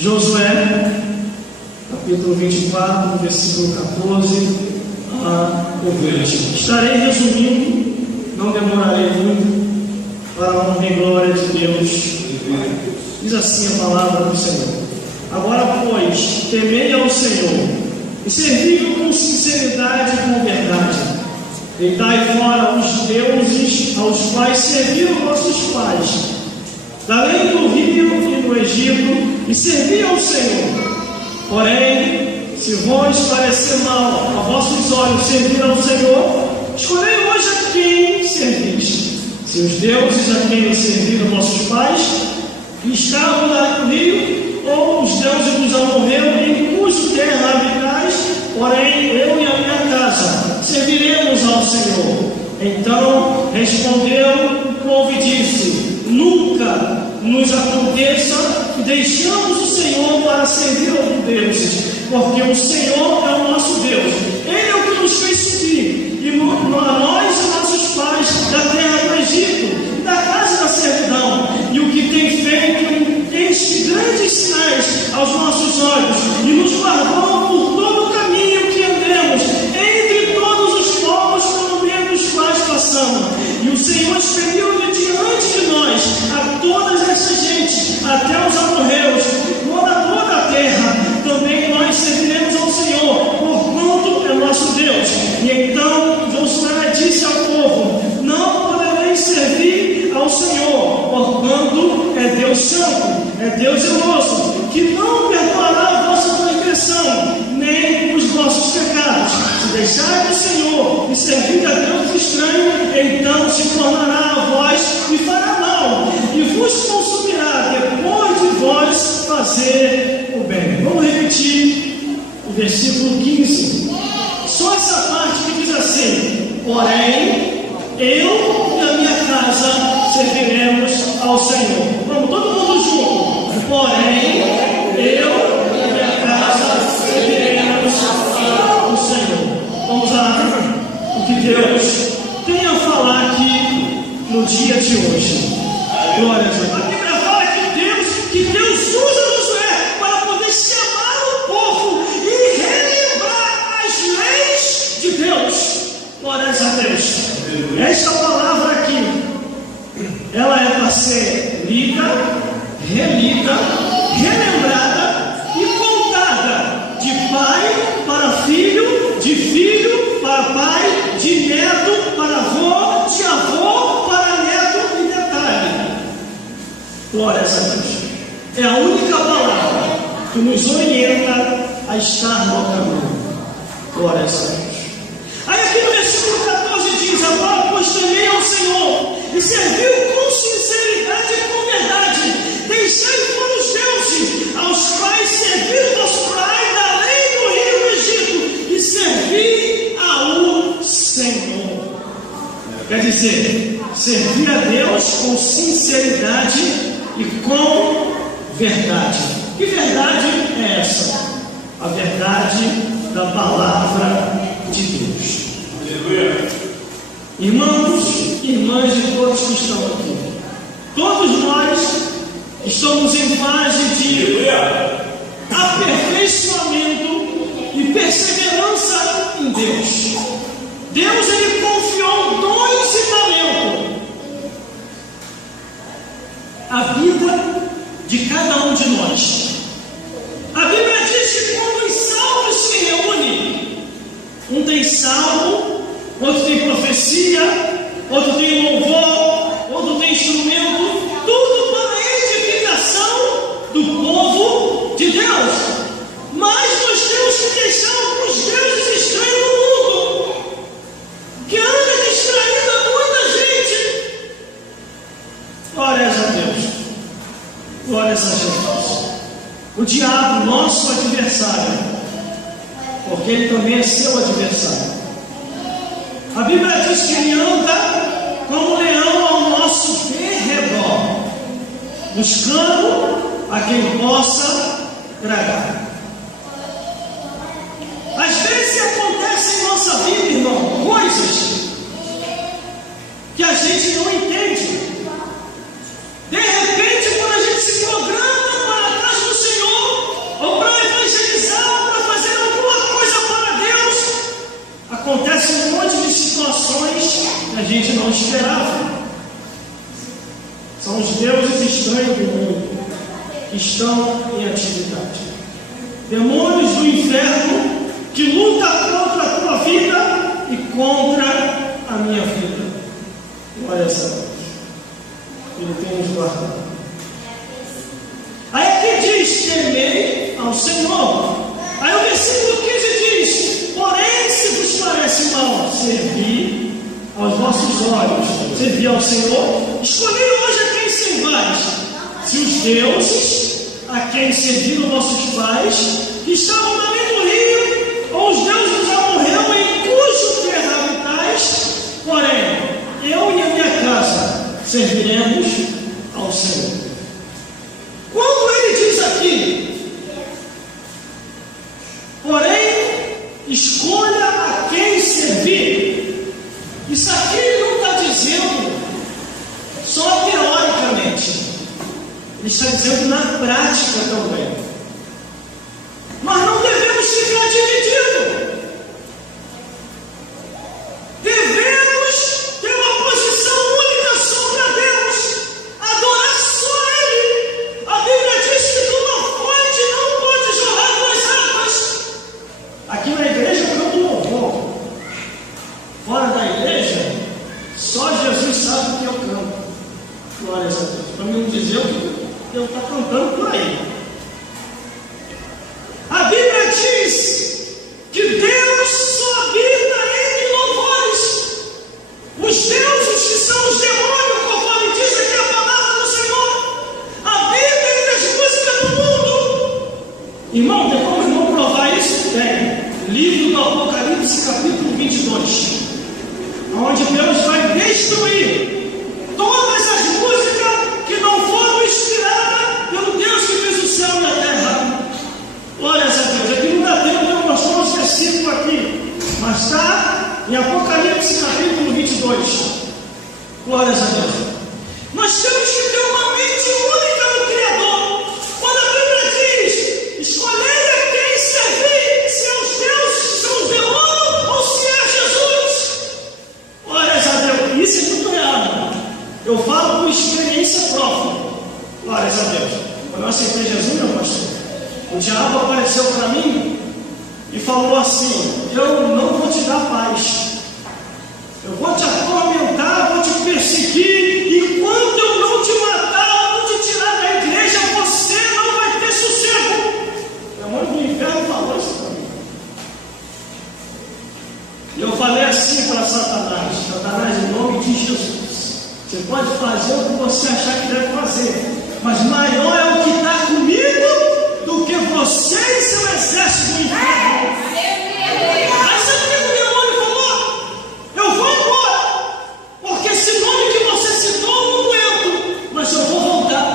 Josué, capítulo 24, versículo 14 ao 20. Estarei resumindo, não demorarei muito, para a honra e glória de Deus. Diz assim a palavra do Senhor: agora, pois, temei ao Senhor e servi-o com sinceridade e com verdade. Deitai fora os deuses aos quais serviram vossos pais, da além do rio e do Egito, e servi ao Senhor. Porém, se vos parecer mal a vossos olhos servir ao Senhor, escolhei hoje a quem servis. Se os deuses a quem serviram vossos pais, que estavam no rio, ou os deuses dos amorreus, em cuja terra habitais, porém eu e a minha casa serviremos ao Senhor. Então respondeu o povo e disse: nunca nos aconteça que deixamos o Senhor para servir aos deuses, porque o Senhor é o nosso Deus. Ele é o que nos fez subir, e nós e nossos pais, da terra do Egito, da casa da servidão, e o que tem feito estes grandes sinais aos nossos olhos, e nos guardou por todo o caminho que andemos, entre todos os povos pelo meio dos quais passamos. E o Senhor expeliu de diante de nós a todas essas gentes, até os amorreus, morador da terra. Também nós serviremos ao Senhor, porquanto é nosso Deus. E então Josué disse ao povo: não podereis servir ao Senhor, porquanto é Deus santo, é Deus zeloso, que não perdoará a vossa transgressão, nem os vossos pecados. Se deixarem o Senhor e servir a Deus estranho, então se tornará a vós e fará mal, e vos consumirá depois de vós fazer o bem. Vamos repetir o versículo 15. Só essa parte que diz assim: porém, eu e a minha casa serviremos ao Senhor. Vamos, todo mundo junto. Porém, eu e a minha casa serviremos ao Senhor. Vamos lá. O que Deus tem a falar aqui no dia de hoje. Glória a Deus. A Bíblia fala que Deus usa Josué para poder chamar o povo e relembrar as leis de Deus. Glória a Deus. Esta palavra aqui, ela é para ser lida, relida, relembrada e contada de pai para filho, de filho para pai, de neto para avô, de avô para neto e detalhe. Glória a Deus. É a única palavra que nos orienta a estar no caminho. Glória a Deus. Aí aqui no versículo 14 diz: agora, pois, temei ao Senhor e serviu com sinceridade e com verdade. Deixai fora os deuses aos quais serviram vosso pai, da lei do rio do Egito, e servi ao Senhor. Quer dizer, servir a Deus com sinceridade e com verdade. Que verdade é essa? A verdade da palavra de Deus. Irmãos e irmãs de todos que estão aqui, todos nós estamos em fase de aperfeiçoamento e perseverança em Deus. Deus, Ele confiou dons e talento. A vida de cada um de nós. A Bíblia diz que quando os salvos se reúnem, um tem salmo, outro tem profecia, outro tem louvor, outro tem instrumento, tudo para a edificação do povo de Deus. Mas nós temos que deixar alguns deuses estranhos no mundo, que anda distraindo muita gente. Glória a Deus. Glória a Jesus. O diabo, nosso adversário, porque ele também é seu adversário. A Bíblia diz que ele anda como um leão ao nosso derredor, buscando a quem possa tragar. Às vezes acontece em nossa vida, irmão, coisas que a gente não entende. De repente, quando a gente se programa para a casa do Senhor, meio do mundo que estão em atividade. Demônios do inferno que lutam contra a tua vida e contra a minha vida. Glória a Deus. Ele tem nos guardado. Aí aqui diz: temei ao Senhor. Aí o versículo 15 diz: porém, se vos parece mal servir aos vossos olhos, servir ao Senhor, escolhei hoje a quem servais, se os deuses a quem serviram vossos pais, que estavam na além do rio, ou os deuses dos amorreus, em cujo terra habitais. Porém, eu e a minha casa serviremos ao Senhor. Quando ele diz aqui, porém, escolha a quem servir, isso aqui ele não está dizendo só teoricamente, ele está dizendo na prática também. Nós não devemos ficar divididos. Devemos ter uma posição única só para Deus, adorar só Ele. A Bíblia diz que de uma fonte não pode jorrar duas águas. Aqui na igreja eu canto louvor. Fora da igreja, só Jesus sabe o que eu canto. Glória a Deus. Para mim não dizer o que eu estou cantando por aí. A Bíblia diz que Deus só habita entre louvores. Os deuses que são os demônios, conforme diz aqui a palavra do Senhor, habitam entre as músicas do mundo. Irmão, tem como irmão provar isso? Tem. Livro do Apocalipse, capítulo 22, onde Deus vai destruir todas as músicas que não foram inspiradas pelo Deus que fez o céu e a terra. Glória a Deus. Aqui não dá tempo de eu mostrar os versículos aqui, mas está em Apocalipse capítulo 22. Glória a Deus. Nós temos que ter uma mente única no Criador. Quando a Bíblia diz: escolhei a quem servir, se é os deuses, se são os demônios ou se é Jesus. Glória a Deus. Isso é muito real. Eu falo por experiência própria. Glória a Deus. Quando eu aceitei Jesus, meu pastor, o diabo apareceu para mim e falou assim: eu não vou te dar paz, eu vou te atormentar, vou te perseguir, e quando eu não te matar, eu não te tirar da igreja, você não vai ter sossego. O demônio do inferno falou isso para mim. E eu falei assim para Satanás: Satanás, em nome de Jesus, você pode fazer o que você achar que deve fazer, mas maior é o que está comigo do que você e seu exército do inferno. Aí sabe o que o demônio falou? Eu vou embora, porque esse nome que você citou eu não aguento, mas eu vou voltar.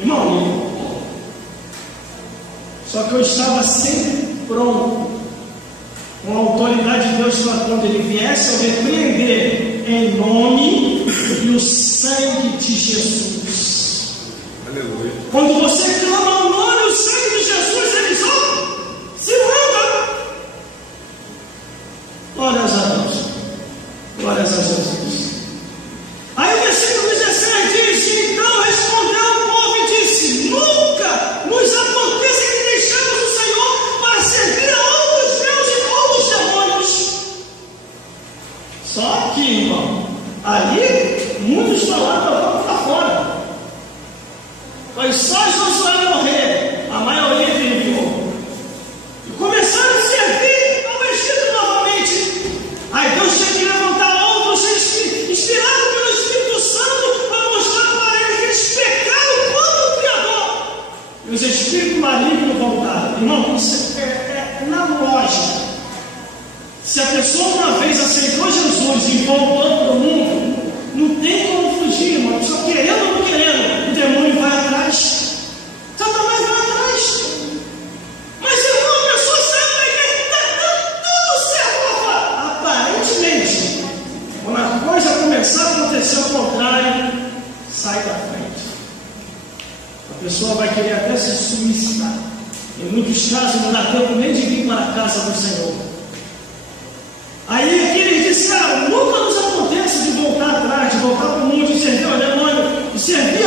Irmão, só que eu estava sempre pronto, com a autoridade de Deus, para quando ele viesse eu repreender em nome e o sangue de Jesus. Aleluia. Quando você clama o nome e o sangue de Jesus, eles vão se renda. Glória a Deus. Glória a Jesus. Aí o versículo 16 diz: então respondeu o povo e disse: nunca nos aconteça que deixamos o Senhor para servir a outros deuses ou os demônios. Só que, irmão, ali muitos falaram para fora. Mas só Josué morrer, a maioria viveu. E começaram a servir ao Egito novamente. Aí Deus tinha que levantar outros inspirados pelo Espírito Santo para mostrar para eles que eles pecaram contra o Criador. E os espíritos malignos voltaram. Irmão, isso é na lógica. Se a pessoa uma vez aceitou Jesus e voltou para o mundo, não tem como fugir, irmão. Só querendo ou não querendo, o demônio vai atrás. Satanás vai atrás. Mas irmão, a pessoa sai da igreja e está tudo certo. Aparentemente, quando a coisa começar a acontecer ao contrário, sai da frente. A pessoa vai querer até se suicidar. Em muitos casos não dá tempo nem de vir para a casa do Senhor. Aí aqui eles disseram: nunca nos acontece de voltar atrás, de voltar para o mundo, de servir ao demônio, de servir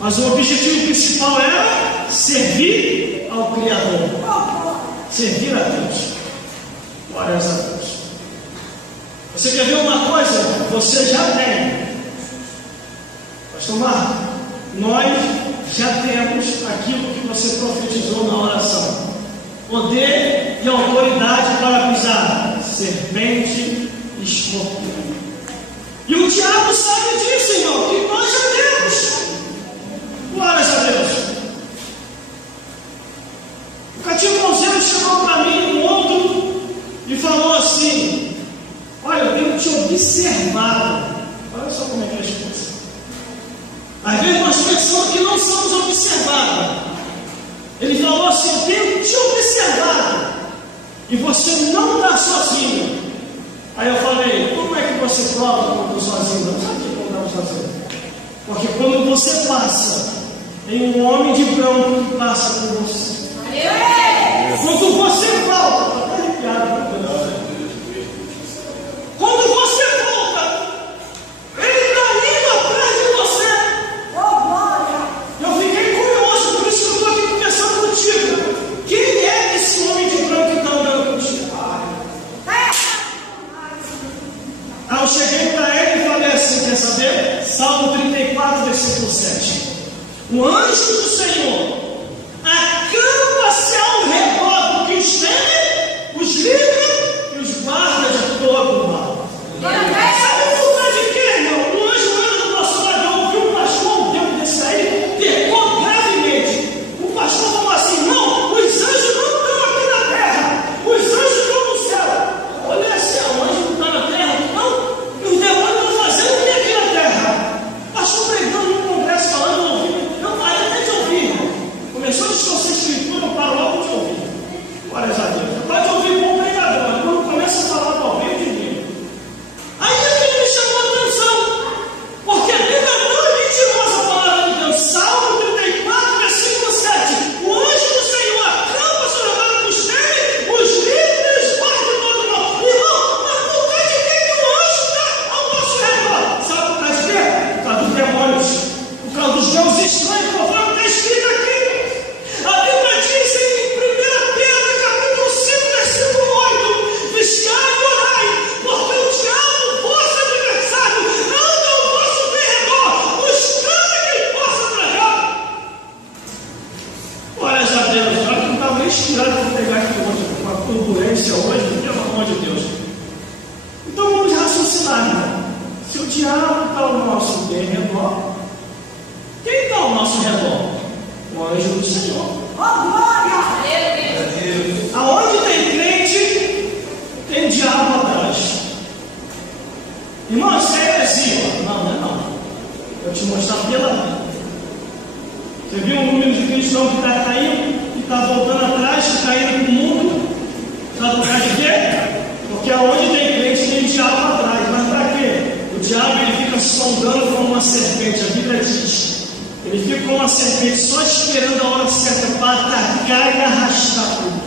Mas o objetivo principal era servir ao Criador. Servir a Deus. Glórias a Deus. Você quer ver uma coisa? Você já tem. Pastor Marco, nós já temos aquilo que você profetizou na oração. Poder e autoridade para pisar serpente e escorpião. E o diabo sabe disso, irmão, que nós já temos. Glórias a Deus. O Catimãozinho chegou para mim um outro e falou assim: olha, eu tenho te observado. Olha só como é que é as coisas. Às vezes nós pensamos que não somos observados. Ele falou assim: eu tenho te observado e você não está sozinho. Aí eu falei: como é que você prova quando estou sozinho? Não sabe que eu não estou sozinho. Porque quando você passa, tem um homem de branco que passa por você. Quando você volta, está arrepiado. Quando você volta, ele está indo atrás de você. Eu fiquei curioso, por isso que eu estou aqui conversando contigo. Quem é esse homem de branco que está andando contigo? Aí eu cheguei para ele e falei assim: quer saber? Salmo 34, versículo 7. O anjo do Senhor acampa-se ao redor do que os teme, os livra e os guarda de todo o mal. Sabe por causa de quê, irmão? O anjo anda do nosso lado. Eu ouvi um pastor um tempo desse aí, pecou gravemente. O pastor falou assim: não, os anjos não estão aqui na terra, os anjos estão no céu. Olha assim, o anjo não está na terra, não. Os demônios estão fazendo o que aqui na terra? Pastor pregando num congresso falando, ouvindo. Não parei até de ouvir, irmão. Começou a distorcer a escritura, eu paro logo de ouvir. Glórias a Deus. Pode ouvir bom pregador, mas quando começa a falar do ouvir, de mim. Aí aquilo me chamou a atenção, porque a Bíblia é tão mentirosa, a palavra de Deus. Salmo 34, versículo 7. O anjo do Senhor acampa-se ao redor dos teme, os livra e os guarda de todo o mal. Irmão, mas por causa de quem que o anjo está ao nosso redor? Sabe por causa de quê? Por causa dos demônios, por causa dos deuses estranhos, conforme está escrito aqui. A Bíblia diz em 1 Pedro, capítulo 5, versículo 8: vigiai e orai, porque o diabo, vosso adversário, anda ao vosso derredor, buscando a quem possa tragar. Glórias a Deus. Eu não estava nem inspirado para pegar aqui hoje, uma turbulência hoje, pelo amor de Deus. Então vamos raciocinar, irmão. Se o diabo está ao nosso derredor, quem está ao nosso redor? O anjo do Senhor. Aonde tem crente, tem diabo atrás. Irmão, isso é heresia. Não, não é não. Eu te mostrar pela vida. Você viu o número de cristãos que está caindo, que está voltando atrás, que está indo para o mundo? Sabe por causa de quê? Porque aonde tem crente, tem diabo atrás. Mas para quê? O diabo ele fica sondando como uma serpente. A Bíblia diz: ele fica como uma serpente só esperando a hora certa para atacar e arrastar para o